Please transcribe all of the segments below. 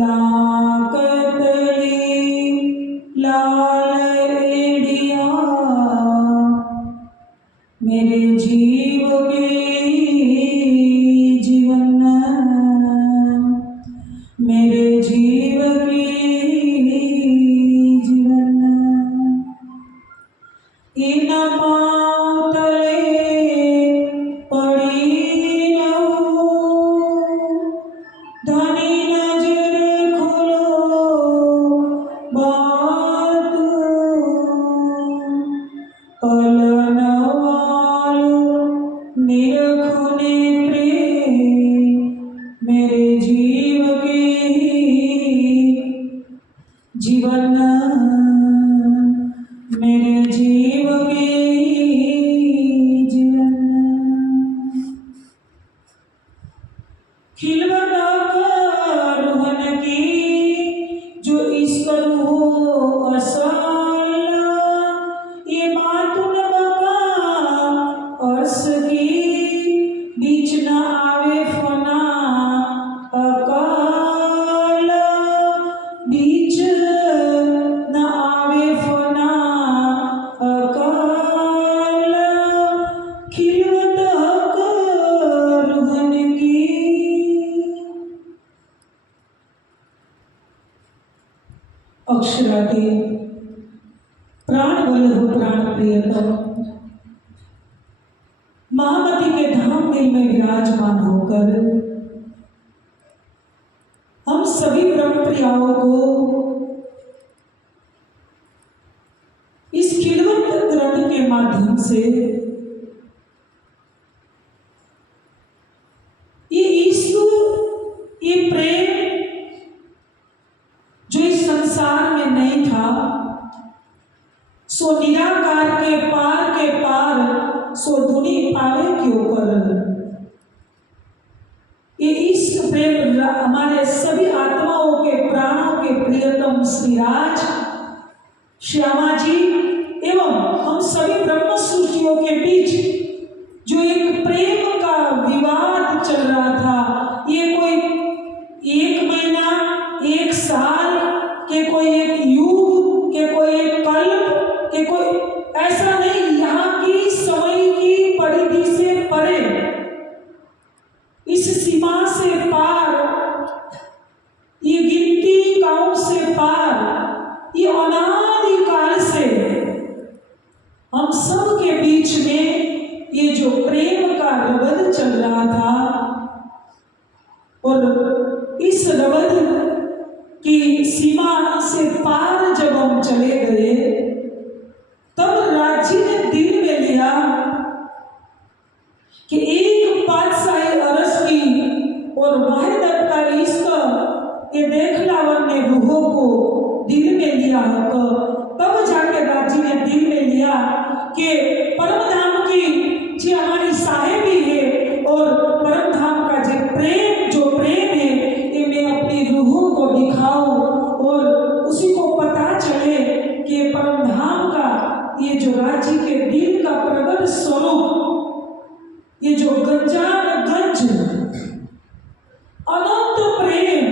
लाकतली लाल एड़िया मेरे जीव के जीवन मेरे जीव के जीवन इन पाँव तले पड़ी रहूं धनी नजर खोलो बात पलन वालो निरखुने प्रेम मेरे जीव के जीवन मेरे जीव के जीवन खिलवना रोहन की जो ईश्वर हो असाला ये मातुन बाबा अर्श की बीच न आवे फना अकाल बीच न आवे फना अकाल खिलवत रोहन की अक्षरादि प्राण बल हो प्राण प्रियतम महामती के धाम दिल में विराजमान होकर हम सभी ब्रह्म प्रियाओं को इस खिलवत ग्रंथ के माध्यम से ये ईश्वर ये प्रेम जो इस संसार में नहीं था सो निराकार के पार सो धुनी पावे क्यों कर ये इश्क प्रेम हमारे सभी आत्माओं के प्राणों के प्रियतम श्रीराज श्यामा जी एवं हम सभी ब्रह्म सृष्टियों के बीच जो एक प्रेम का विवाद चल रहा था ये कोई एक महीना एक साल के कोई एक युग के कोई एक कल्प के कोई ऐसा नहीं यहाँ की समय की परिधि से परे इस सीमा से पार ये गिनती काउंट से पार ये अनादिकाल से हम सब के बीच में ये जो प्रेम का रबद चल रहा था और इस रबद की सीमा से पार जब हम चले गए तब राज्य ने दिल में लिया कि एक बादशाही अरस की और वाहिदत का इश्क ये देखलावन ने रूहों को दिल में लिया तब जाके राज्य ने दिल में लिया कि परम धाम की जी हमारी साहेबी है और परम धाम का जो प्रेम है ये मैं अपनी रूहों को दिखाऊं और उसी को पता चले कि परम धाम का ये जो राज्य के दिल का प्रगट स्वरूप ये जो गंजान गंज अनंत प्रेम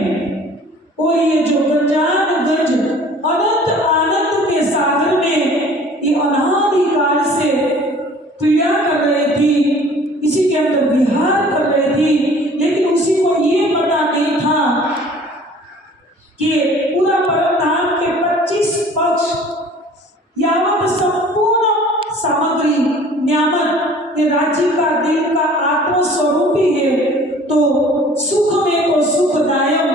और ये जो गंजान गंज अनंत आनंद के सागर में ये अनादिकाल से पीड़ा कर रही थी इसी के अंदर विहार कर रही थी लेकिन उसी को ये पता नहीं था कि पूरा परम धाम के 25 पक्ष यावत संपूर्ण सामग्री न्यामत ये राज्य का दिल का आत्म स्वरूप ही है तो सुख में तो सुखदायक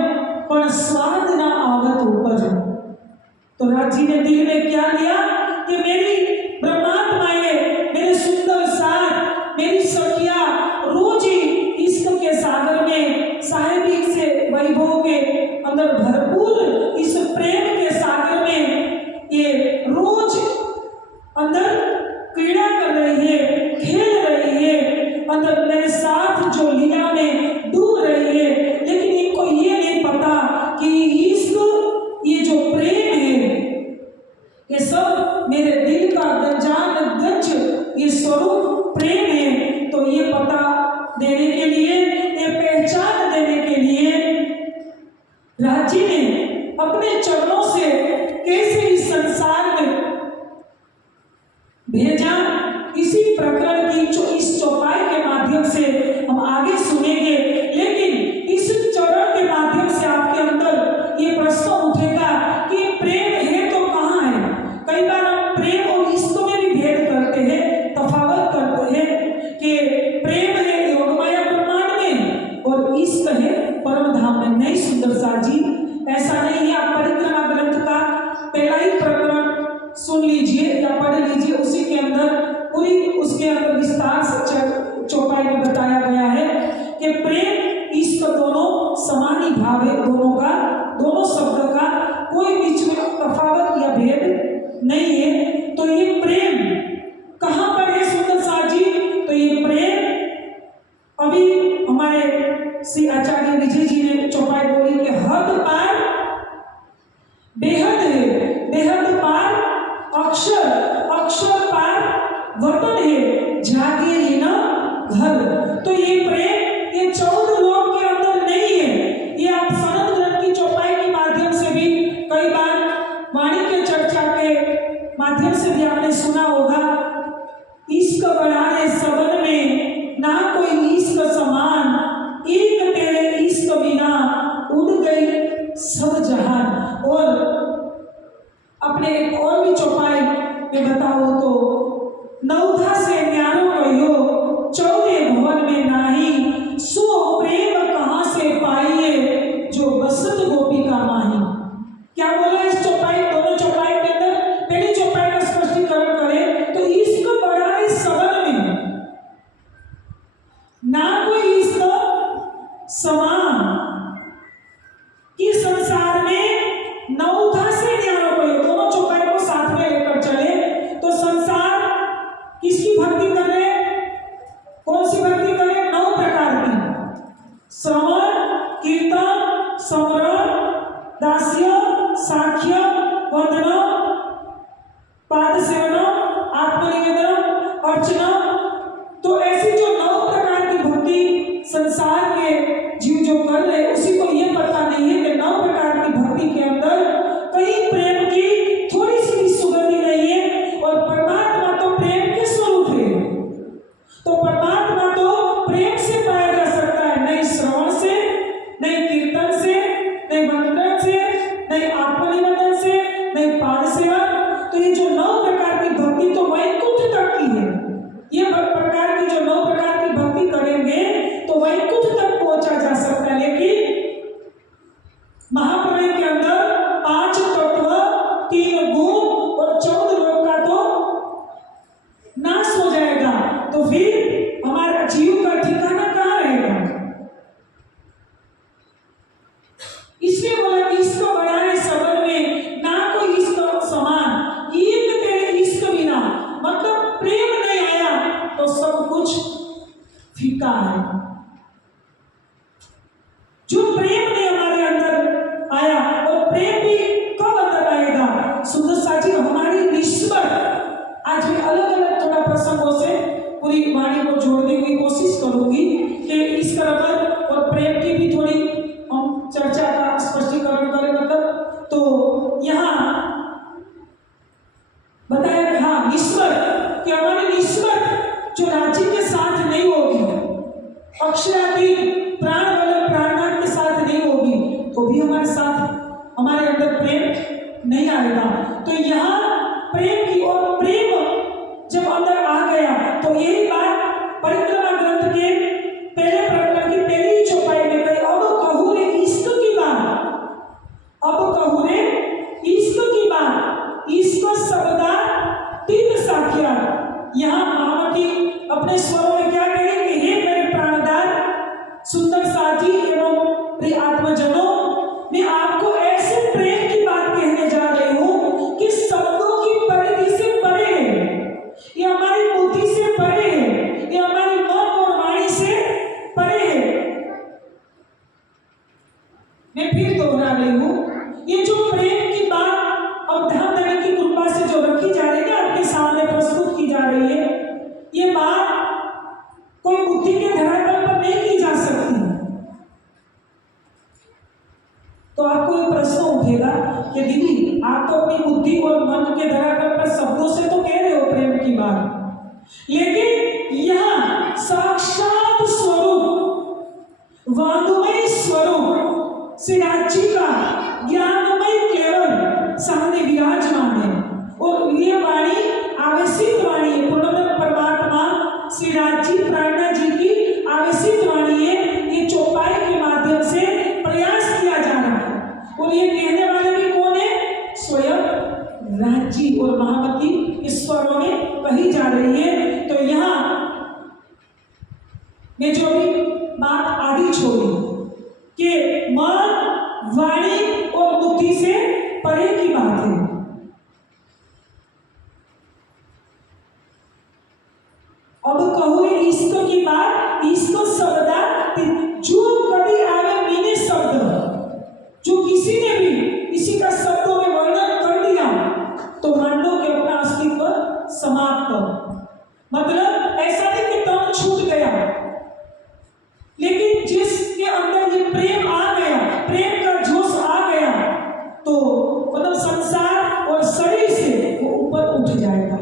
पर स्वाद ना आवत उपज तो राज्य ने दिल में क्या लिया कि मेरी ब्रह्मात्माएं मेरे सुंदर साथ मेरी सखिया रोज ही इश्क के सागर में साहेबी से वैभव के अंदर भरपूर इस प्रेम के सागर में ये रोज अंदर क्रीड़ा कर रही है खेल रही है अंदर मेरे साथ जो लीला में डूब रही है लेकिन इनको ये नहीं पता कि ईश्वर ये जो प्रेम है ये सब मेरे दिल का गंजान गंज ये स्वरूप प्रेम है तो ये पता देने के लिए ये पहचान देने के लिए राज्य ने अपने चरणों से कैसे इस संसार में भेजा, इसी प्रकरण की जो इस चौपाई के माध्यम से हम आगे सुनेंगे। लेकिन इस चरण के माध्यम से आपके अंदर ये प्रश्न उठेगा कि प्रेम है तो कहाँ है। कई बार हम प्रेम और इश्क में भी भेद करते हैं, तफावत करते हैं कि प्रेम है योगमाया ब्रह्मांड में और इश्क है परम धाम में। नहीं सुंदर सार जी, ऐसा नहीं है। आप परिक्रमा ग्रंथ का पहला ही प्रकरण सुन लीजिए या पढ़ लीजिए, उसी के अंदर पूरी उसके अंदर विस्तार से चौपाई में बताया गया है कि प्रेम इश्क दोनों समान ही भाव है, दोनों का, दोनों शब्द का कोई बीच में तफावत या भेद नहीं है। तो ये प्रेम कहाँ पर है सुंदर सार जी? तो ये प्रेम अभी हमारे श्री आचार्य विजय जी ने चौपाई बोली कि हद पार बेहद है, बेहद पार अक्षर, अक्षर पार वतन है, जागे ये ना घर। तो ये प्रेम ये 14 लोक के अंदर नहीं है। ये आप सनद ग्रंथ की चौपाई के माध्यम से भी कई बार वाणी के चर्चा के माध्यम से भी आपने सुना होगा। इश्क बढ़ाने सबन में ना कोई इश्क समान, एक तेरे इश्क बिना उड़ गई सब जहान। और अपने एक और भी चौपाई में बताओ तो नौधा से न्यारो कहियो 14 भवन में नाही, सो प्रेम कहाँ से पाइए जो बसत गोपिका माही। क्या बोला इस चौपाई, दोनों चौपाई के अंदर? पहली चौपाई का स्पष्टीकरण करें तो इश्क बढ़ाए सबन में ना कोई इश्क समान, कि संसार में नौधा से न्यारो कहियो, दोनों चौपाई को साथ में लेकर चले तो संसार किसकी भक्ति कर रहे? कौन सी भक्ति कर रहे? 9 प्रकार की, श्रवण, कीर्तन, स्मरण, दास्य, साख्य, वंदना, पाद सेवना, आत्मनिवेदन, अर्चना। तो ऐसी जो 9 प्रकार की भक्ति संसार के जीव जो कर रहे, उसी को ये पता नहीं है कि 9 प्रकार की भक्ति के अंदर कहीं प्रेम की थोड़ी सी सुगंधी नहीं है। और परमात्मा तो प्रेम के स्वरूप है, तो परमात्मा तो प्रेम से पाया जा सकता है, नहीं श्रवण से, नहीं कीर्तन से, नहीं वंदन से, नहीं आत्मनिवेदन से, नहीं पाद सेवन। तो ये जो 9 प्रकार की भक्ति तो वैकुंठ तक की है। ये प्रकार की जो 9 प्रकार की भक्ति करेंगे तो वैकुंठ तक पहुंचा जा सकता है। लेकिन महाप्रलय के अंदर 5 तत्व, 3 गुण और 14 लोक का तो नाश हो जाएगा, तो फिर हमारा जीव का ठिकाना कहाँ रहेगा? इसलिए बोला इश्क बढ़ाए सबन में ना कोई इश्क समान, एक तेरे इश्क बिना, मतलब प्रेम नहीं आया तो सब कुछ फीका है। जो प्रेम ने हमारे अंदर आया, और प्रेम भी कब अंदर आएगा सुंदर साथी? हमारी निस्बत आज मैं अलग अलग थोड़ा प्रसंगों से पूरी वाणी को जोड़ने की कोशिश करूंगी कि इस तरह और प्रेम की भी थोड़ी हम चर्चा का स्पष्टीकरण करें। मतलब तो यहाँ बताया कि हाँ निस्बत, कि हमारी निस्बत जो राज्य के साथ नहीं होगी, अक्षराधीन प्राण वाले प्राणनाथ के साथ नहीं होगी, तो भी हमारे साथ हमारे अंदर प्रेम नहीं आएगा। तो यहाँ प्रेम की, और प्रेम जब अंदर आ गया तो यही बात परिक्रमा ग्रंथ के पहले प्रकरण की पहली चौपाई में कही, अब कहूँ रे इश्क की बात, अब कहूँ रे इश्क की बात, इश्क शब्दा तीन साखिया। यहाँ महामती अपने स्वरों में क्या कहें कि हे मेरे प्राणदार सुंदर साथी एवं प्रिय आत्मजनों, मैं आपको ऐसे प्रेम की बात कहने जा रही हूँ कि शब्दों की परिधि से परे है, ये हमारी बुद्धि से परे है, ये हमारी मन और वाणी से परे है। मैं फिर दोहरा रही हूँ, ये जो प्रेम की बात अब धाम की कृपा से जो रखी जा रही है, आपके सामने प्रस्तुत की जा रही है, ये बात कोई बुद्धि के धरातल पर नहीं की जा सकती। तो आप कि दीदी आप तो अपनी बुद्धि और मन के धरातल पर शब्दों से तो कह रहे हो प्रेम की बात, लेकिन यहाँ साक्षात स्वरूप वांगमय स्वरूप श्रीनाथ जी का ज्ञानमय केवल सामने विराजमान है। और ये वाणी आवेशित वाणी है, पूर्णतः परमात्मा श्रीनाथ जी प्राणनाथ जी की आवेशित वाणी है। ये चौपाई के माध्यम से प्रयास किया जा रहा है और ये कहने वाले भी कौन है? स्वयं नाथ जी और महामती ईश्वरों में कही जा रही है। तो यहाँ मैं जो भी बात आदि छोड़ी कि मन वाणी और बुद्धि से परे की बात है। अब कहूँ ईश्वर की बात, ईश्वर शब्दा जो कभी आवे मीने शब्द, जो किसी ने भी इसी का शब्दों में वर्णन कर दिया तो मान लो कि अपना अस्तित्व समाप्त। मतलब ऐसा नहीं कि तन छूट गया, लेकिन जिसके अंदर ये प्रेम आ गया, प्रेम का जोश आ गया, तो मतलब संसार और शरीर से वो ऊपर उठ जाएगा।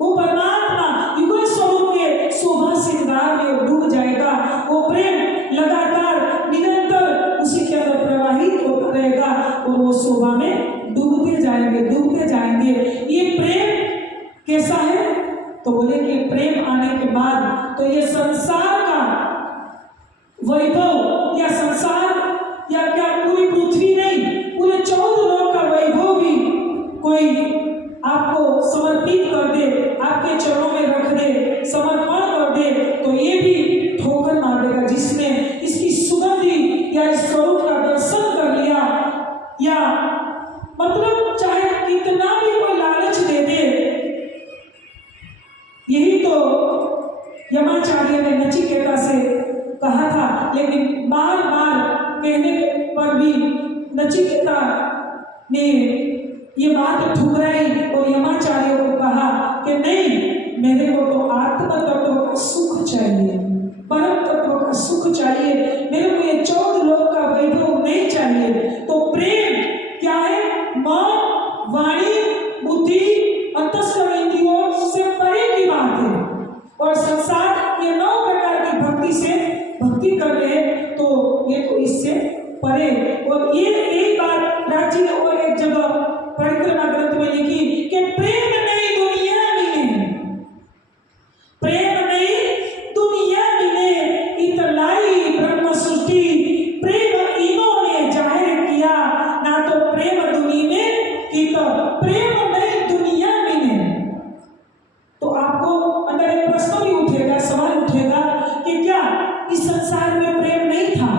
वो परमात्मा युगल स्वरूप के शोभा श्रृंगार में डूब जाएगा। वो प्रेम लगातार निरंतर उसी के अंदर प्रवाहित होता रहेगा और वो शोभा में डूबते जाएंगे। ये प्रेम कैसा है? तो बोले कि प्रेम आने के बाद तो ये संसार का वैभव या संसार या क्या पूरी पृथ्वी नहीं, पूरे 14 लोक का वैभव भी कोई आपको समर्पित कर दे, आपके चरणों में रख दे, समर्पण कर दे, तो ये भी ठोकर मार देगा। जिसने इसकी सुगंधी या इस स्वरूप का दर्शन कर लिया, या मतलब चाहे कितना भी कोई लालच दे दे। यही तो यमाचार्य ने नचिकेता से कहा था, लेकिन बार बार कहने पर भी नचिकेता ने ये बात ठुकराई और यमाचार्य को कहा कि नहीं, मेरे को तो आत्म तत्व का सुख चाहिए, परम तत्व का सुख चाहिए, मेरे को ये 14 लोक का वैभव नहीं चाहिए। तो प्रेम क्या है? मन वाणी बुद्धि अंतःस्कर इंद्रियों से परे की बात है। और संसार ये 9 प्रकार की भक्ति से भक्ति कर रहे हैं, तो ये तो इससे परे। और ये एक बात राज्य ने और एक जगह परिक्रमा ग्रंथ में लिखी कि प्रेम नहीं दुनिया मिले, प्रेम नहीं दुनिया मिले, इतलाई ब्रह्म सृष्टि प्रेम इन्होंने जाहिर किया, ना तो प्रेम दुनिया में की तो प्रेम नहीं दुनिया मिले। तो आपको अंदर एक प्रश्न भी उठेगा, सवाल उठेगा कि क्या इस संसार में प्रेम नहीं था?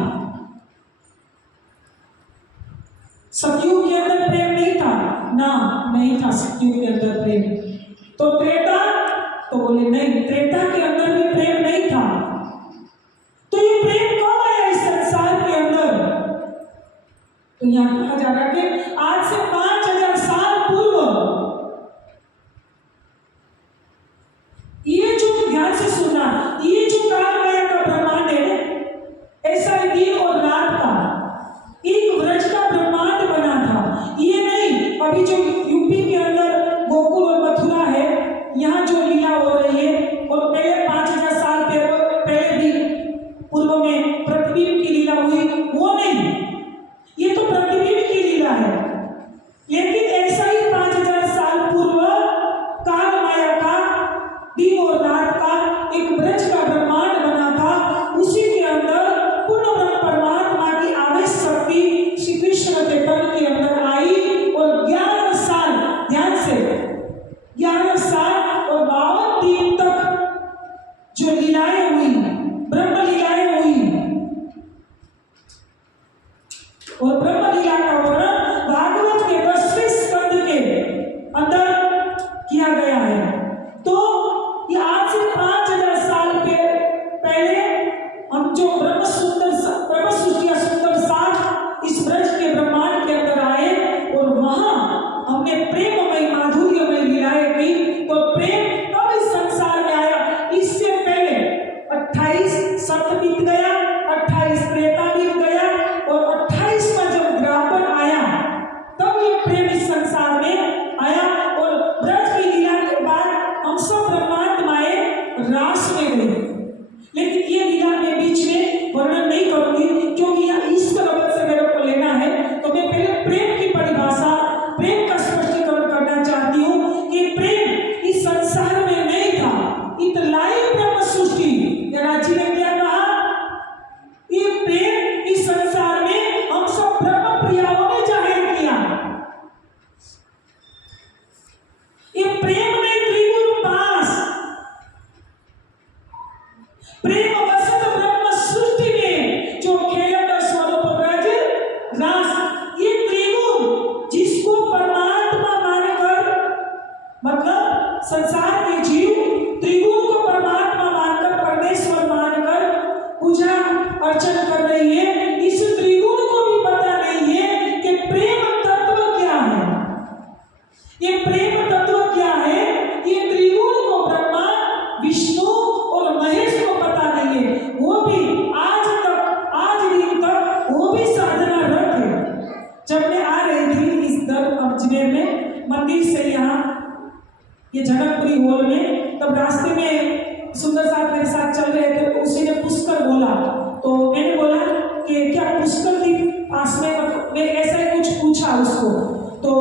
तो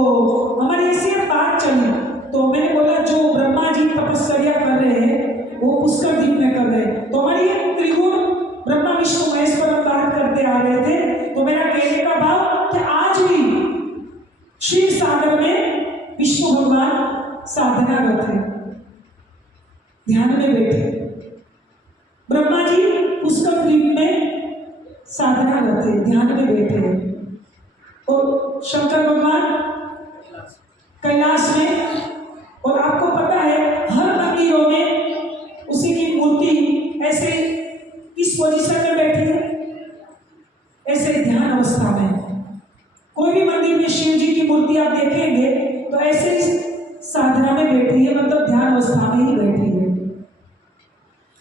हमारी ऐसी बात चली, तो मैंने बोला जो ब्रह्मा जी तपस्या कर रहे हैं वो पुष्कर द्वीप में कर रहे हैं, तो हमारी एक त्रिगुण ब्रह्मा विष्णु महेश पर हम बात करते आ रहे थे। तो मेरा कहने का भाव कि आज भी क्षीर सागर में विष्णु भगवान साधनारत है, ध्यान में बैठे। ब्रह्मा जी पुष्कर द्वीप में साधनारत है, ध्यान में बैठे हैं। और शंकर भगवान कैलाश में, और आपको पता है हर मंदिरों में उसी की मूर्ति ऐसे इस पोजीशन में बैठी है, ऐसे ध्यान अवस्था में। कोई भी मंदिर में शिव जी की मूर्ति आप देखेंगे तो ऐसे ही साधना में बैठी है, मतलब ध्यान अवस्था में ही बैठी है।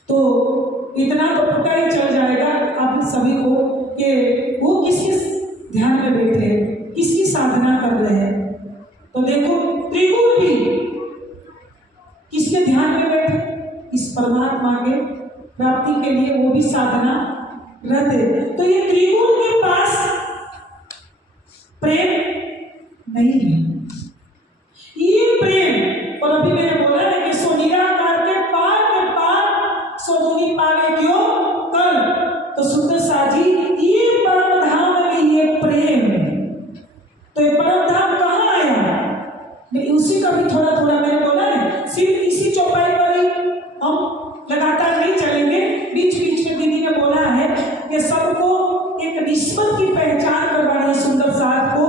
तो इतना तो पता ही चल जाएगा आप सभी को कि वो किसके ध्यान में बैठे हैं, किसकी साधना कर रहे हैं। तो देखो त्रिगुण भी किसके ध्यान में बैठे, इस परमात्मा के प्राप्ति के लिए वो भी साधना रहते। तो ये त्रिगुण के पास प्रेम नहीं है, ये प्रेम। और अभी मैंने बोला ना कि सो निराकार के पार सो मुनि पावे क्यों कर, तो सुंदर साजी ये परम धाम में ये प्रेम। तो ये परम धाम कहाँ आया, उसी का भी थोड़ा थोड़ा मैंने बोला ना, सिर्फ इसी चौपाई पर ही हम लगातार नहीं चलेंगे। बीच बीच में दीदी ने बोला है कि सबको एक निस्बत की पहचान करवानी है सुंदर साथ को,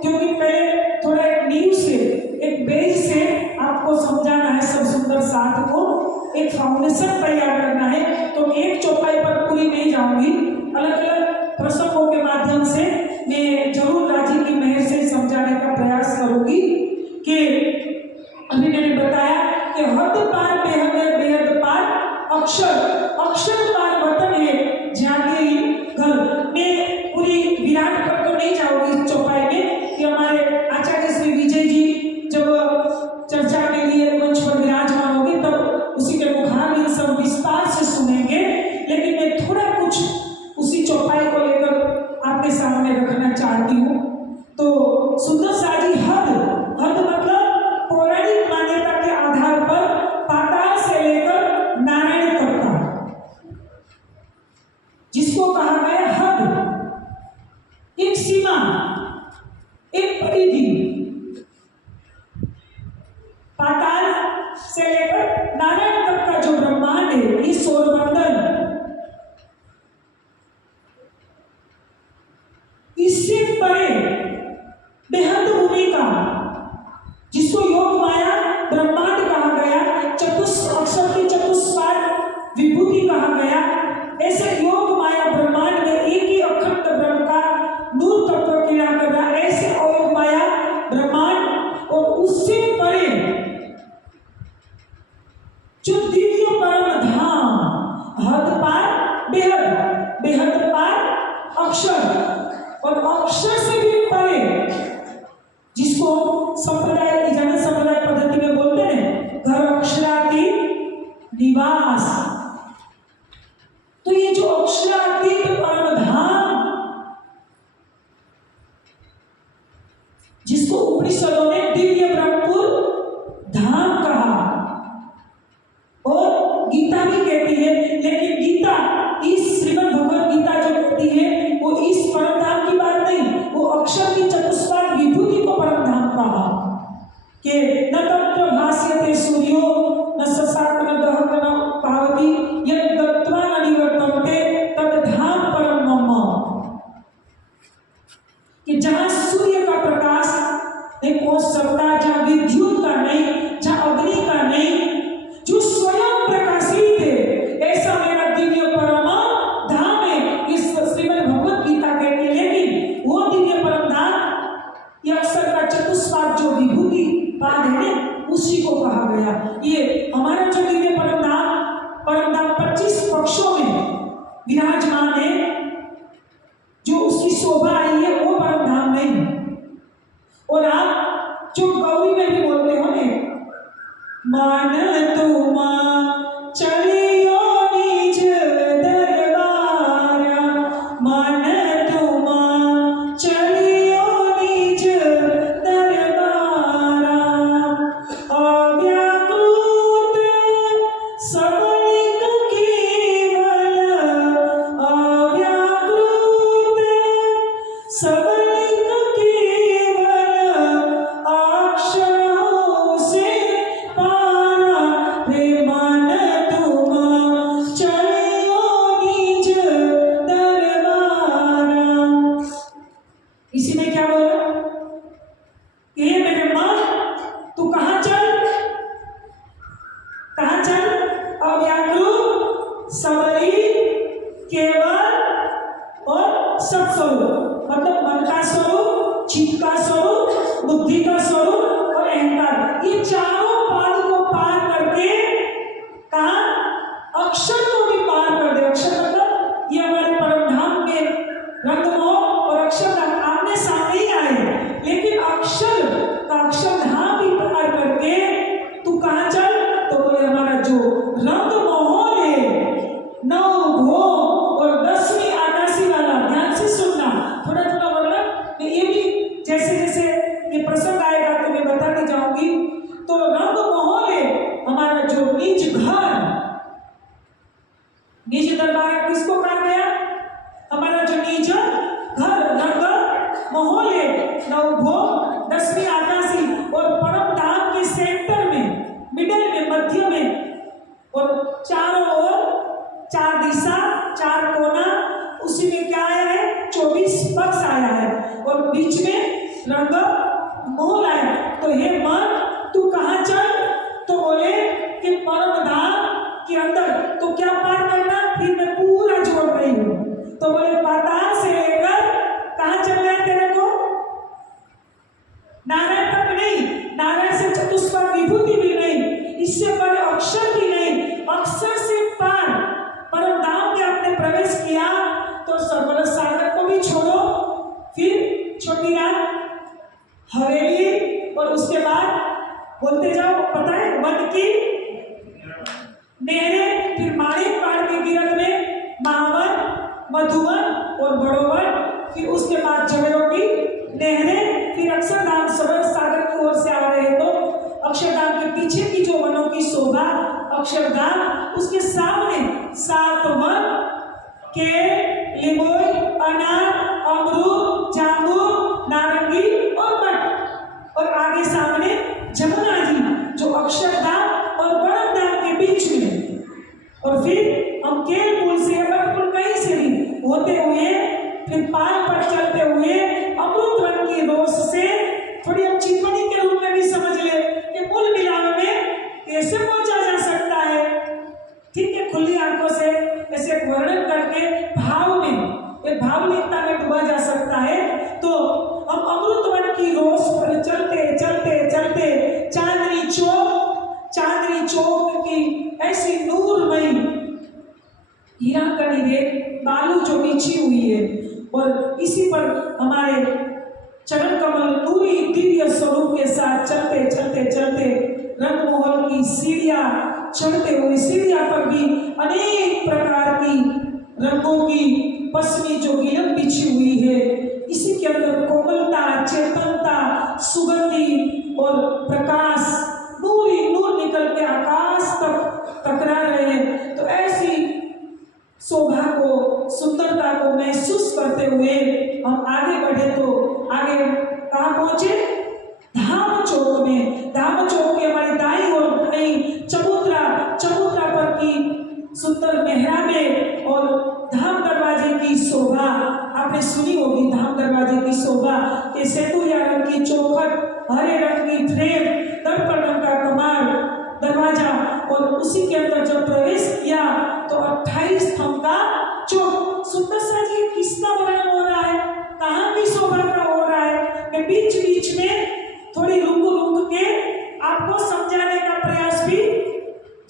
क्योंकि पहले थोड़ा एक नींव से, एक बेस से आपको समझाना है सब सुंदर साथ को, एक फाउंडेशन तैयार करना है। तो एक चौपाई पर पूरी नहीं जाऊंगी, अलग अलग प्रसंगों के माध्यम से मैं जरूर राजी की मेहर से समझाने का प्रयास करूंगी। कि अभी मैंने बताया कि हद पार बेहद है, बेहद पार अक्षर, अक्षर पार वतन है जागे घर। मैं पूरी विराट पर तो नहीं जाऊंगी इस चौपाई में, कि हमारे आचार्य श्री विजय जी जब चर्चा के लिए मंच पर विराजमान होंगे तब उसी के मुखारबिंद सब विस्तार से सुनेंगे। लेकिन मैं थोड़ा कुछ उसी चौपाई को लेकर आपके सामने रखना चाहती हूँ। तो सुंदर साजी हद मतलब पौराणिक मान्यता के आधार पर पाताल से लेकर नारायण तक का, जिसको कहा गया हद, एक सीमा, एक परिधि। पाताल से लेकर नारायण तक का जो ब्रह्मांड है, ये सौरमंडल, इससे परे बेहद भूमिका, जिसको योग माया ब्रह्मांड कहा गया, अक्षर की चतुष्पाद विभूति कहा गया। ऐसे योग माया ब्रह्मांड में एक ही अखंड ब्रह्म का नूर तत्व क्रिया कर रहा, ऐसे योग माया ब्रह्मांड। और उससे परे जो दिव्य परम धाम, हद पार बेहद, बेहद पार अक्षर, और अक्षर से भी परे जिसको संप्रदाय, जन संप्रदाय पद्धति में बोलते हैं घर अक्षराती निवास। तो ये जो अक्षरातीत परम धाम, जिसको उपनिषदों ने दिव्य ब्रह्मपुर धाम कहा, और गीता भी कहती है, लेकिन गीता इस श्रीमद् भगवद गीता जो कहती है वो इस परम धाम की बात नहीं, वो अक्षर की चतुष्पाद विभूति को परम धाम कहा। कि न तत्र भास्यते सूर्यो न शशांक न दहक न पावती यत् गत्वा न निवर्तन्ते तत् धाम परम मम। कि जहाँ सूर्य का प्रकाश नहीं पहुंच सकता, जहाँ विद्युत का नहीं, जहाँ अग्नि का नहीं, जो स्वयं प्रकाशित है, ऐसा मेरा दिव्य परम धाम है। इस श्रीमद् भगवद गीता कहती है, लेकिन वो दिव्य परम धाम ये अक्षर का चतुष्पाद जो विभूति पाद है उसी को कहा गया। ये हमारा जो दिव्य परम धाम 25 पक्षों में विराजमान है, जो उसकी शोभा आई है वो परम धाम नहीं। और आप जो गौरी में भी बोलते हो ने, मान तुमा चलियो निज दरबारा, मान तुमा चलियो निज दरबारा। केवल और सब स्वरूप, मतलब मन का स्वरूप, चित्त का स्वरूप, बुद्धि का स्वरूप और अहंकार, ये चारों पाद को पार करके कहा अक्षर को भी पार कर दे। अक्षर मतलब ये हमारे परम धाम के रंगमोह और अक्षरधाम आमने सामने ही आए, लेकिन अक्षरधाम भी पार करके तू कहाँ चल, तो बोले हमारा जो रंग मोहन है, नौ भोग और 10वीं आकाशी वाला, ध्यान से सुनना, थोड़ा थोड़ा वर्णन मैं ये भी जैसे जैसे ये प्रसंग आएगा तो मैं बताती जाऊंगी। तो रंग मोहन है हमारा जो निज घर, निज दरबार किसको कहा गया, हमारा जो निज घर रंग मोहन है, नौ भोग 10वीं आकाशी और परम धाम के सेंटर में, मिडल में, मध्य में, और चारों ओर 4 दिशा 4 कोना, उसी में क्या आया है 24 पक्ष आया है और बीच में रंग मोहन आया। तो हे मन तू कहाँ चल, तो बोले कि परम धाम के अंदर। तो क्या पार करना, फिर मैं पूरा जोड़ रही हूँ, तो बोले पाताल से लेकर कहाँ चल रहे तेरे को, नारायण तक नहीं, नारायण से चतुष्पाद विभूति भी नहीं, इससे पहले अक्षर भी नहीं, अक्षर से पार परम धाम में आपने प्रवेश किया तो सर्वरस सागर को भी छोड़ो, फिर छोटी रात हवेली, और उसके बाद बोलते जाओ, पता है वन की नहरें, फिर माणिक पहाड़ के गिरद में महावन, मधुवन और बड़ोवन, फिर उसके बाद जड़ों की नहरें, फिर अक्षरधाम सर्वरस सागर की ओर से आ रहे तो अक्षरधाम के पीछे की जो वनों की शोभा अक्षरधाम, उसके सामने 7 वन के लिंबोई, अनार, अमरूद, जामुन, नारंगी और बट, और आगे सामने जमुना जी जो अक्षरधाम और बड़धाम के बीच में, और फिर हम केल पुल से बटपुल कहीं से भी होते हुए फिर पाल पर चलते हुए अमृत वन की रोश से, थोड़ी हम चितवनी के रूप में भी समझ ले कि कुल मिलावे में कैसे पहुंचा जा सकता है, ठीक है, खुली आंखों से ऐसे वर्णन करके भाव में, एक भावनिकता में डूबा जा सकता है। तो हम अमृत वन की रोश पर चलते चलते चलते चांदनी चौक की ऐसी नूरमयी हीरा कड़ी देख बालू जो बिछी हुई है, और इसी पर हमारे चरण कमल नूरी दिव्य स्वरूप के साथ चलते चलते चलते रंगमोहन की सीढ़ियां चढ़ते हुए, सीढ़ियां पर भी अनेक प्रकार की रंगों की पसमी जो गिलम बिछी हुई है, इसी के अंदर कोमलता, चेतनता, सुगंधी और प्रकाश, नूर ही नूर निकल के आकाश तक टकरा रहे हैं। तो ऐसी शोभा को, सुंदरता को महसूस करते हुए हम आगे बढ़े तो आगे कहाँ पहुंचे, धाम चौक में। धाम चौक की हमारी दाई और बाई चबूतरा पर की सुंदर मेहराबें और धाम दरवाजे की शोभा आपने सुनी होगी। धाम दरवाजे की शोभा के सेतुया रंग की चौखट, हरे रंग की फ्रेम, दर्पण रंग का कमाल दरवाजा, और उसी के अंदर जब प्रवेश किया तो 28 स्तंभ का चौक। सुंदर सा जी किसका वर्णन हो रहा है, कहाँ की शोभा का हो रहा है, मैं बीच बीच में थोड़ी रुक के आपको समझाने का प्रयास भी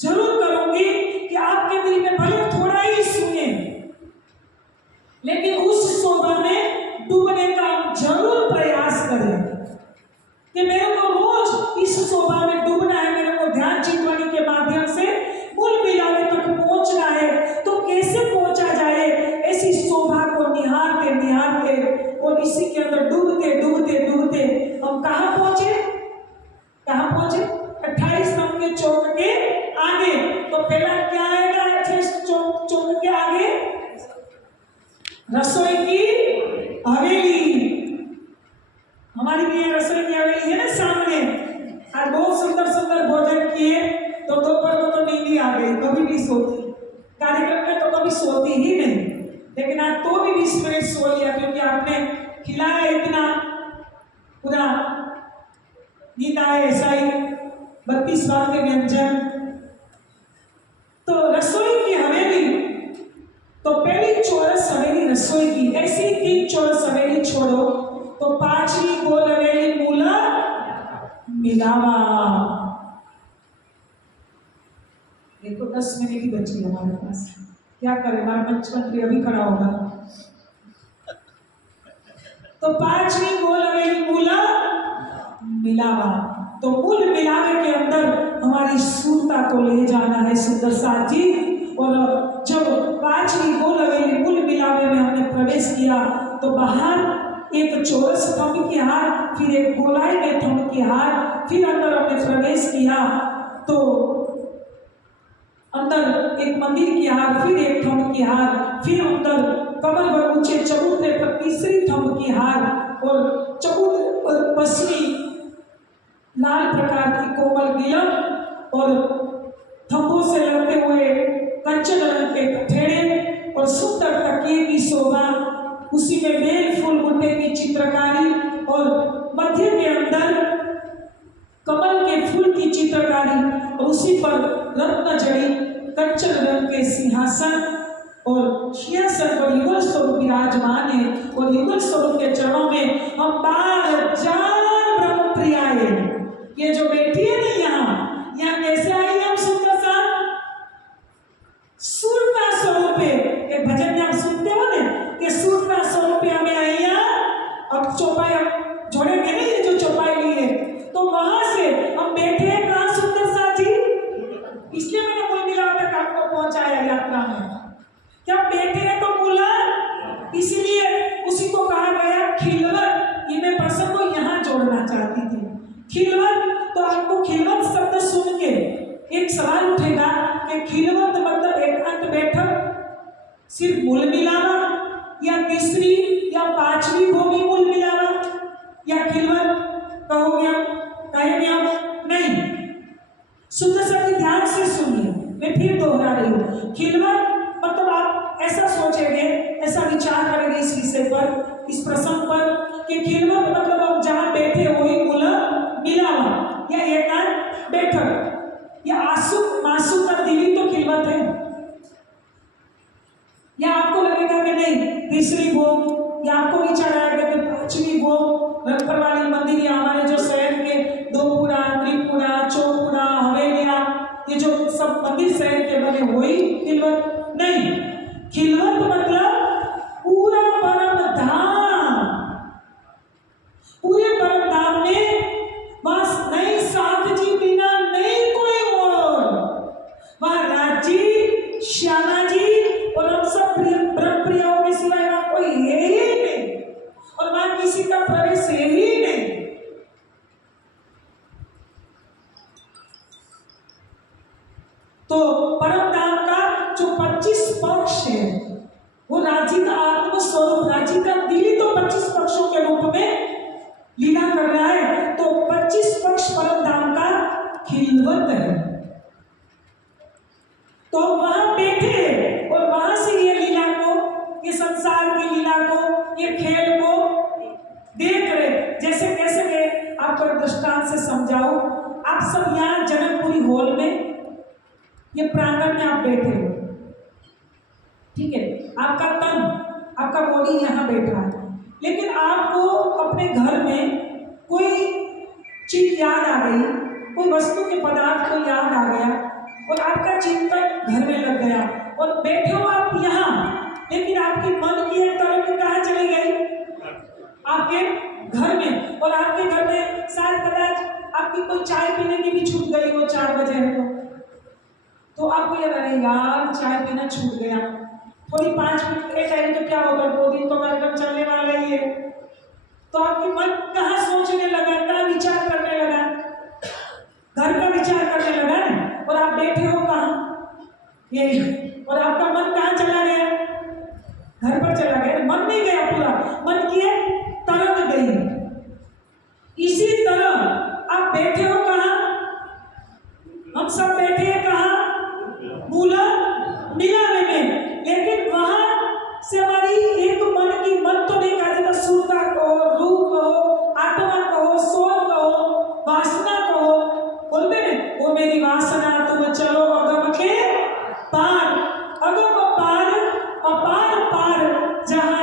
जरूर करूंगी कि आपके दिल में भले थोड़ा ही सुने, लेकिन उस शोभा में डूबने का जरूर प्रयास करें कि मेरे को रोज इस शोभा में डूबना है, मेरे को ध्यान चितवनी के माध्यम से कुल मिलावे तक पहुंचना है। तो कैसे पहुंचा जाए, ऐसी शोभा को निहारते निहारते और इसी के अंदर डूबते डूबते डूबते हम कहाँ पहुंचे 28 स्तंभ के चौक के आगे। तो पहला क्या आएगा 28 चौक के आगे, रसोई की हवेली। हमारी भी रसोई की हवेली है ना सामने। आज बहुत सुंदर सुंदर भोजन किए तो दोपहर तो नींद ही आ गई, कभी नहीं सोती, कार्यक्रम में तो कभी सोती ही नहीं, लेकिन आज तो भी 20 मिनट सो लिया क्योंकि आपने खिलाया इतना, पूरा नींद आए ऐसा ही 32 बार के व्यंजन। तो रसोई की हवेली, तो पहली रसोई की ऐसी 3 चौरस हवेली छोड़ो तो 5वीं गोल हवेली मूला मिलावा। देखो 10 मिनट ही बची हमारे पास, क्या करें, हमारा मंच मंत्री अभी खड़ा होगा। तो 5वीं गोल हवेली मूला मिलावा, तो मूल मिलावे के अंदर हमारी सूरता को ले जाना है सुंदर साथ जी। और जब 5वीं गोल हवेली मूल मिलावे में हमने प्रवेश किया तो बाहर एक चौरस थंब की हार, फिर एक गोलाई में थंब की हार, फिर अंदर हमने प्रवेश किया तो अंदर एक मंदिर की हार, फिर एक थंब की हार, फिर अंदर कमल व ऊंचे चबूतरे पर तीसरी थंब की हार और चबूतरे पर पश्चिमी लाल प्रकार की कोमल गिलक और थंबों से लगते हुए कंचन रंग के कठेड़े और सुंदर तकिए की शोभा, उसी में बेल फूल बुट्टे की चित्रकारी और मध्य के अंदर कमल के फूल की चित्रकारी और उसी पर रत्न जड़ी कंचन रंग के सिंहासन और सिंहासन पर युगल स्वरूप विराजमान है। और युगल स्वरूप के चरणों में हम 12,000 ब्रह्म प्रियाए, ये जो बैठी है ना यहाँ कैसे आई हम सुंदर सा सूरता स्वरूप है। भजन में आप सुनते हो ना कि सूरता स्वरूप हमें आई। अब चौपाई हम जोड़ेंगे नहीं, ये जो चौपाई ली है तो वहां से हम बैठे हैं कहाँ सुंदर साथी, इसलिए मैंने मूल मिलाव तक आपको पहुंचाया यात्रा में। क्या बैठे हैं तो बोला, इसलिए उसी को कहा गया खिलवत। ये मैं प्रसंग को यहाँ जोड़ना चाहती थी, खिलवत। तो आपको खिलवत शब्द सुन के एक सवाल उठेगा कि खिलवत मतलब एकांत बैठक, सिर्फ मूल मिलावा या तीसरी या 5वीं भूमि मूल मिलावा या खिलवत कहोगे आप, कहेंगे आप नहीं। सुंदर साथी ध्यान से सुनिए, मैं फिर दोहरा रही हूँ। खिलवत मतलब आप ऐसा सोचेंगे, ऐसा विचार करेंगे इस विषय पर, इस प्रसंग पर कि खिलवत मतलब आप जहाँ बैठे वही मूल मिलावा या एकांत बैठक या आंसू मासूम का दिली तो खिलवत है। या आपको लगेगा कि नहीं तीसरी भोग, या आपको विचार आएगा कि 5वीं भोग रखपर वाली मंदिर या हमारे जो शहर के 2पुरा, त्रिपुरा, चौपुरा, हवेलियां, ये जो सब मंदिर शहर के बने वही खिलवत नहीं। खिलवत मतलब पूरा परम धाम, पूरे परम धाम में बस नहीं साथ जी बिना नहीं कोई और, वहां राजी श्यामा जी और हम सब ब्रह्म प्रियाओं के सिवाय वहां कोई है ही नहीं, और वहां किसी का प्रवेश है ही नहीं। तो परम धाम का जो 25 पक्ष है वो राजी का आत्म स्वरूप, राजी का दिली तो 25 पक्षों के रूप में लीला कर रहा है। तो 25 पक्ष परम धाम का खिलवत है। तो वहां बैठे और वहां से ये लीला को, ये संसार की लीला को, ये खेल को देख रहे। जैसे कैसे मैं आपको दृष्टांत से समझाऊं, आप सब यहाँ जनकपुरी हॉल में ये प्रांगण में आप बैठे हो, ठीक है, आपका तन, आपका बॉडी यहाँ बैठा है, लेकिन आपको अपने घर में कोई चीज याद आ गई, कोई वस्तु के पदार्थ को याद आ गया और आपका चिंतन घर में लग गया और बैठे हो आप यहाँ, लेकिन आपकी मन की एक तरफ कहाँ चली गई, आपके घर में। और आपके घर में शायद कदाच आपकी कोई चाय पीने की भी छूट गई हो, 4 बजे है तो आपको याद अरे यार चाय पीना छूट गया, थोड़ी 5 मिनट लेट आई तो क्या होगा, 2 दिन तो कार्यक्रम चलने वाला ही है। तो आपकी मन कहाँ सोचने लगा, कहाँ विचार करने लगा, घर का विचार करने लगा ना, और आप बैठे हो कहाँ यही, और आपका मन कहाँ चला गया, घर पर चला गया। मन नहीं गया पूरा, मन की तरफ गई। इसी तरह आप बैठे हो कहाँ, हम सब बैठे हैं कहाँ, मूला मिलावे में, लेकिन वहां से हमारी एक मन की, मन तो नहीं कहा जाता, सूरता कहो, रूप कहो, आत्मा कहो, सोल कहो, वासना कहो, बोलते हैं वो मेरी वासना तुम चलो अगम के पार, अगम पार अपार पार, जहां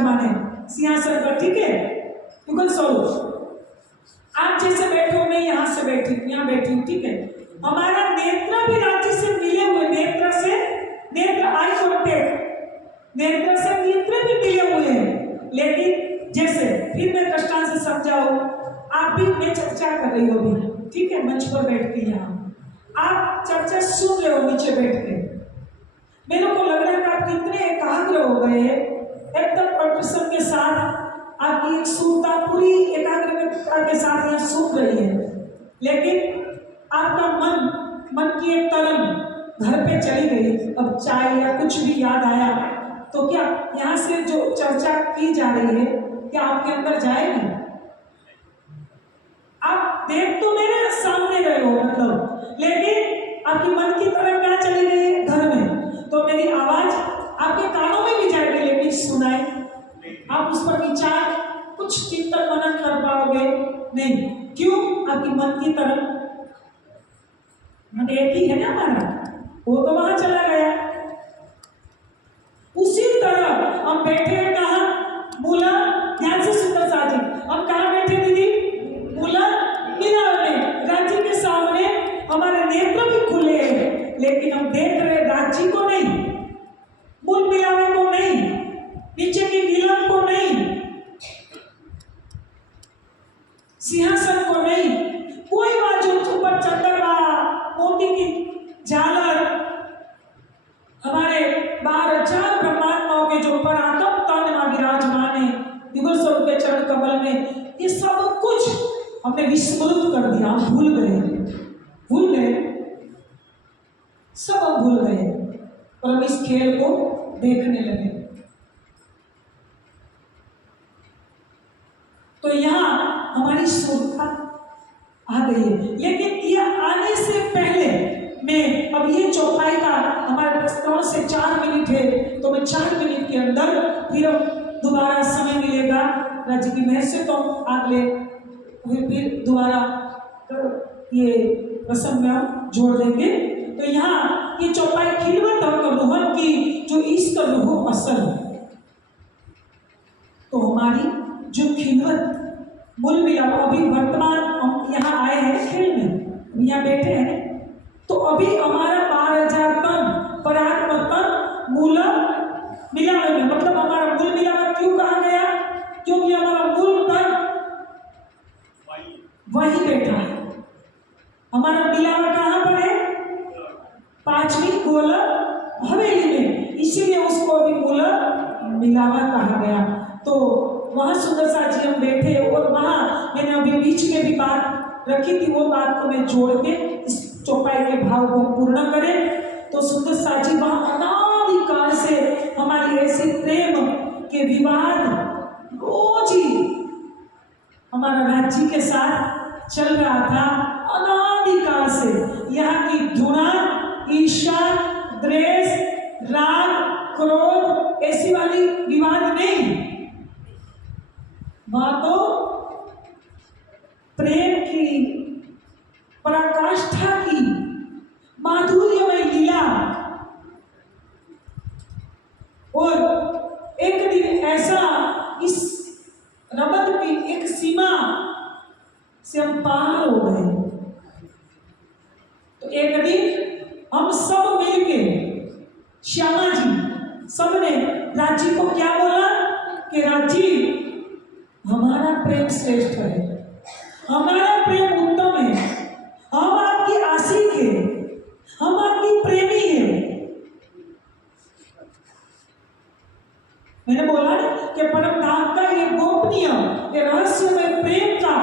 विराजमान है सिंहासन पर, ठीक है, युगल स्वरूप। आप जैसे बैठे हो, मैं यहाँ से बैठी, यहाँ बैठी हूँ, ठीक है। हमारा नेत्र भी राज्य से मिले हुए, नेत्र से नेत्र, आई कॉन्टेक्ट, नेत्र से नेत्र भी मिले हुए हैं। लेकिन जैसे फिर मैं दृष्टांत से समझाऊं, आप भी, मैं चर्चा कर रही हूँ अभी, ठीक है, मंच पर बैठ के, यहाँ आप चर्चा सुन रहे हो नीचे बैठ के, मेरे को लग रहा है कि आप कितने एकाग्र हो गए, एकदम कंसंट्रेशन के साथ आपकी एक सुरता पूरी एकाग्रता के साथ यहाँ सुन रही है। लेकिन आपका मन की एक तरंग घर पे चली गई, अब चाय या कुछ भी याद आया, तो क्या यहाँ से जो चर्चा की जा रही है क्या आपके अंदर जाएगी? आप देख तो मेरे सामने रहे हो मतलब, लेकिन आपकी मन की तरफ क्या चली गई है घर में, तो मेरी आवाज आपके कानों में भी जाएगी लेकिन सुनाई, आप उस पर विचार कुछ चिंतन मनन कर पाओगे नहीं। क्यों? आपकी मन की तरफ, मन एक ही है ना हमारा, वो तो वहां चला गया। उसी तरह हम बैठे हैं कहाँ? मूला, ध्यान से सुंदर साजी, हम कहाँ बैठे दीदी? मूला मीरा में, राज्य के सामने हमारे नेत्र भी खुले हैं, लेकिन हम देख रहे राज्य को नहीं, मूल मिलावे को नहीं, नीचे की नीलम को नहीं, सिंहासन को नहीं, कोई बात जो ऊपर चंद्रमा मोती की झालर, हमारे 12,000 ब्रह्मात्माओं के जो परात्म तन में विराजमान है युगल स्वरूप के चरण कमल में, ये सब कुछ हमने विस्मृत कर दिया, हम भूल गए, सब हम भूल गए और हम इस खेल को देखने लगे। तो यहाँ हमारी सुरता आ गई है, लेकिन यह आने से पहले मैं, अब ये चौपाई का हमारे पास 3 से 4 मिनट है, तो मैं 4 मिनट के अंदर फिर दोबारा समय मिलेगा राज्य की महर से, तो अगले फिर दोबारा ये रस्म में हम जोड़ देंगे। तो यहाँ ये चौपाई खिलवत और रोहन की जो इसका रूह असल है, तो हमारी जो खिलवत मूल मिलाप, अभी वर्तमान हम यहाँ आए हैं खेल में, यहाँ बैठे हैं, तो अभी हमारा 12,000 तन परात्म तन मूल मिलाप में, मतलब हमारा मूल मिलाप क्यों कहा गया? क्योंकि हमारा मूल तन वही बैठा है। हमारा मिलाप कहाँ पर है? 5वीं गोल हवेली में, इसीलिए उसको अभी मूल मिलावा कहा गया। तो वहाँ सुंदर सा जी हम बैठे, और वहाँ मैंने अभी बीच में भी बात रखी थी, वो बात को मैं जोड़ के इस चौपाई के भाव को पूर्ण करें। तो सुंदर सा जी वहाँ अनादिकाल से हमारी ऐसी प्रेम के विवाद रोज ही हमारा राज्य के साथ चल रहा था, अनादिकाल से। यहाँ की घृणा, ईर्ष्या, द्वेष, राग, क्रोध ऐसी वाली विवाद नहीं, वहां तो प्रेम की, पराकाष्ठा की, माधुर्यमय लीला। और एक दिन ऐसा इस रमद की एक सीमा से हम पार हो गए, तो एक दिन हम सब मिलके, श्यामा जी सबने राज्य को क्या बोला कि राज्य हमारा प्रेम श्रेष्ठ है, हमारा प्रेम उत्तम है, हम आपकी आशिक है, हम आपकी प्रेमी है। मैंने बोला कि परम धाम का ये गोपनीय, ये रहस्यमय प्रेम का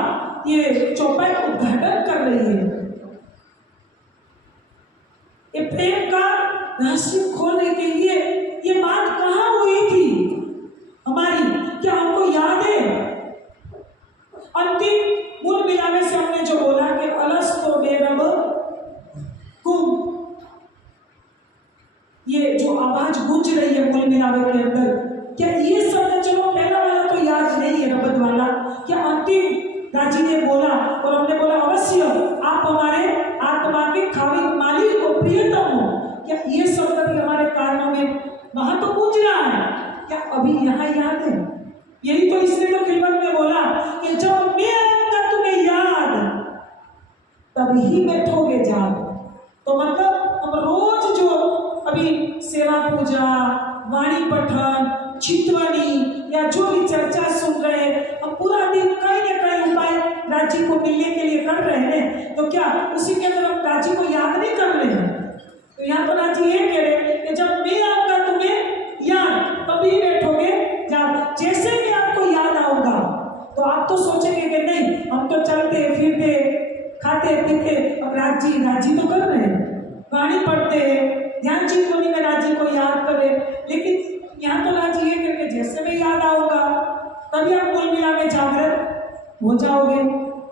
ये चौपाई उद्घाटन कर रही है। ये प्रेम का रहस्य खोलने के लिए ये बात कहाँ हुई थी हमारी, क्या हमको याद है? अंतिम मूल मिलावे से हमने जो बोला कि अलस्तो बेरब कुम, ये जो आवाज गूंज रही है मूल मिलावे के अंदर, क्या ये शब्द, चलो पहला वाला तो याद नहीं है रबद वाला, क्या अंतिम राजी ने बोला और हमने बोला अवश्य आप हमारे आत्मा के खावी मालिक को प्रियतम हो, क्या ये शब्द भी हमारे कानों में कल ही बैठोगे जाग। तो मतलब हम रोज जो अभी सेवा पूजा, वाणी पठन, चितवनी या जो भी चर्चा सुन रहे हैं, हम पूरा दिन कई न कई उपाय राज्य को मिलने के लिए कर रहे हैं, तो क्या उसी के अंदर हम राज्य को याद नहीं कर रहे हैं? तो यहाँ तो राज्य ये कह रहे कि जब मैं आऊंगा तुम्हें याद, तभी बैठोगे जाग। जैसे मैं आपको याद आऊंगा तो आप तो सोचेंगे कि नहीं, हम तो चलते फिरते खाते पीते अब राज्य तो कर रहे हैं, वाणी पढ़ते हैं, ध्यान चिंतवनी में राज्य को याद करें। लेकिन यहाँ तो राज्य ये करके जैसे में याद आऊंगा तभी आप कुल मिला में जागृत हो जाओगे।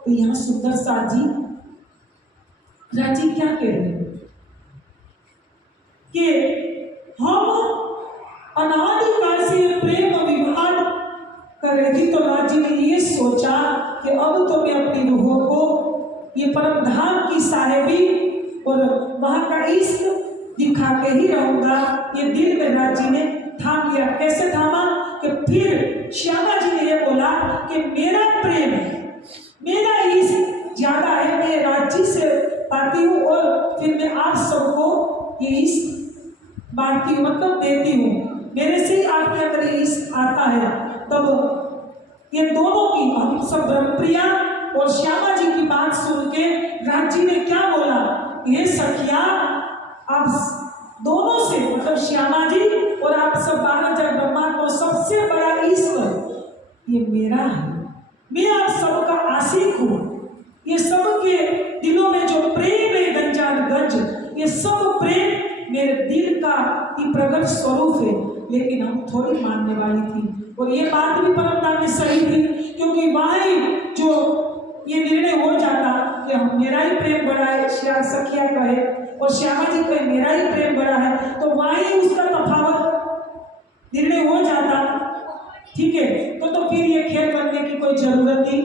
तो यहाँ सुंदर साथ जी राज्य क्या कह रहे हैं कि हम अनादिकाल से प्रेम विवाद कर रहे थे। तो राज्य ने ये सोचा कि अब तो मैं अपनी रूहों को ये परम धाम की साहेबी और वहां का इश्क दिखा के ही रहूंगा। ये दिल में राज्य ने थाम लिया। कैसे थामा कि फिर श्यामा जी ने ये बोला कि मेरा प्रेम, मेरा इश्क ज्यादा है, मैं राज्य से पाती हूँ और फिर मैं आप सबको ये इश्क बांटती हूँ, मतलब देती हूँ। मेरे से ही आपके अंदर ये इश्क आता है। तब ये दोनों की, हम सब ब्रह्मप्रिया और श्यामा जी की बात सुन के राज्य ने क्या बोला, ये सखिया आप दोनों से, मतलब श्यामा जी और आप सब 12,000 ब्रह्मा को सबसे बड़ा इश्क ये मेरा है। मैं आप सबका आशिक हूँ। ये सबके दिलों में जो प्रेम है गंजान गंज, ये सब प्रेम मेरे दिल का ही प्रकट स्वरूप है। लेकिन हम थोड़ी मानने वाली थी, और ये बात भी परमधाम में सही थी, क्योंकि वहीं जो ये निर्णय हो जाता कि हम मेरा ही प्रेम बड़ा है, सखिया कहे और श्यामा जी कहे मेरा ही प्रेम बड़ा है, तो वहीं उसका तफावत निर्णय हो जाता। ठीक है, तो फिर ये खेल बनने की कोई जरूरत ही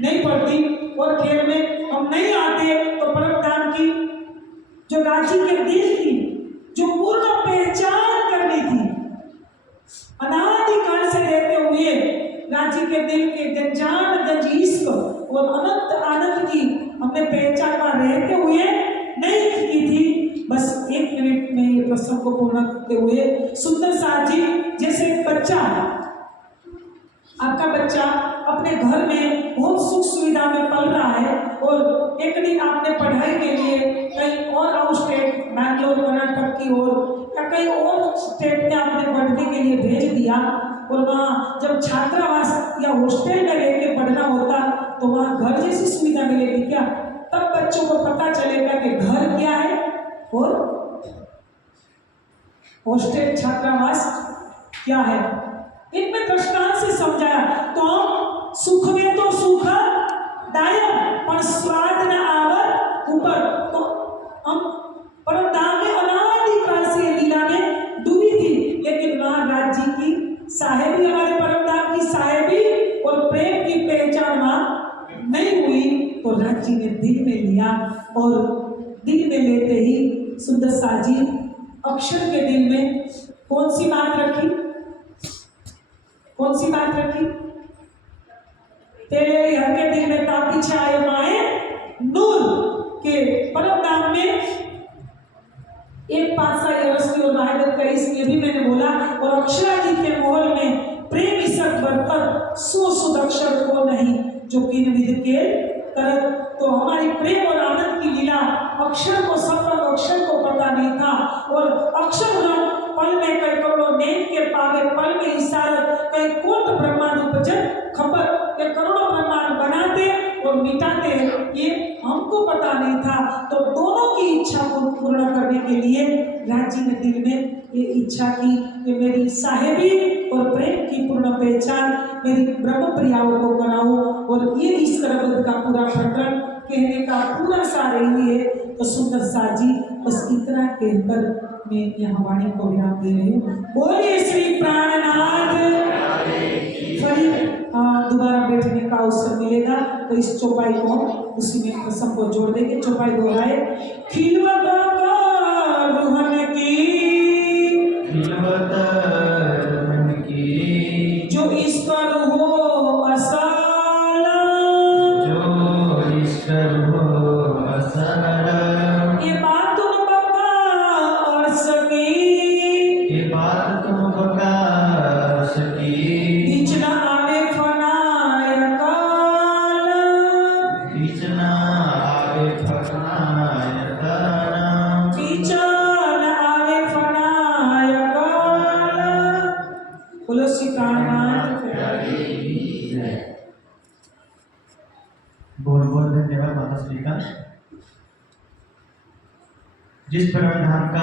नहीं पड़ती, और खेल में हम नहीं आते। तो परमधाम की जो राज्य के दिल की जो पूर्ण पहचान करनी थी, अनादिकाल से रहते हुए राज्य के दिल के गंजान गंज इश्क और अनंत आनंद की हमने पहचान रहते हुए नहीं की थी। बस 1 मिनट में ये प्रसंग को पूर्ण करते हुए, सुंदर साथ जी जैसे एक बच्चा, आपका बच्चा अपने घर में बहुत सुख सुविधा में पल रहा है, और एक दिन आपने पढ़ाई के लिए कहीं और आउट स्टेट, बैंगलोर, कर्नाटक की ओर या कहीं और स्टेट में आपने पढ़ने के लिए भेज दिया, और वहाँ जब छात्रावास या हॉस्टल में रह के पढ़ना होता तो वहाँ घर जैसी सुविधा मिलेगी क्या? तब बच्चों को पता चलेगा कि घर क्या है और हॉस्टल छात्रावास क्या है। इनमें दृष्टांत से समझाया। तो सुख में तो सुख दायम पर स्वाद न आवर ऊपर। तो हम परमधाम में अनादिकाल से लीला में डूबी थी, लेकिन वहां राज्य की साहेबी, हमारे परमधाम की साहेबी और प्रेम की पहचान वहां नहीं हुई। तो राज्य ने दिल में लिया, और दिल में लेते ही सुंदर साजी अक्षर के दिल में कौन सी बात रखी? कौन सी बात रखी? तेरे हर के दिल में तापी छाए माए नूर के परमधाम में एक पासा यश की और वाहिदत का, इसलिए भी मैंने बोला। और अक्षरादि के मोहल में प्रेम इसक बरतर सो सुध अक्षर को नहीं जो किन विध के कर। तो हमारी प्रेम और आनंद की लीला अक्षर को, सफल अक्षर को पता नहीं था, और अक्षर पल में कई करोड़ों नेम के पावे, पल में इशारत कई कोट ब्रह्मांड उपजन खबर के करोड़ों ब्रह्मांड बनाते और मिटाते, ये हमको पता नहीं था। तो दोनों की इच्छा को पूर्ण करने के लिए राज्य ने दिल में ये इच्छा की कि मेरी साहेबी और प्रेम की पूर्ण पहचान मेरी ब्रह्म प्रियाओं को कराऊं। और ये इस करबद्ध का पूरा प्रकरण कहने का पूरा सार यही है। तो सुंदर साजी बस इतना कहकर मैं यहाँ वाणी को विराम दे रही हूँ। बोलिए श्री प्राणनाथ। दोबारा बैठने का अवसर मिलेगा तो इस चौपाई को उसी में प्रसंग को जोड़ देंगे। चौपाई दोहराए। खिलवत रुहन की जो ईश्वर हो असाला, जो ईश्वर हो असाला ये बात तुम बता सकी। बीच न आवे फनाय काल, बीच न आवे फनाय काल, बीच न आवे फनाय काल। बोलो सीताराम। बहुत बहुत धन्यवाद माता श्री का। जिस परम धाम का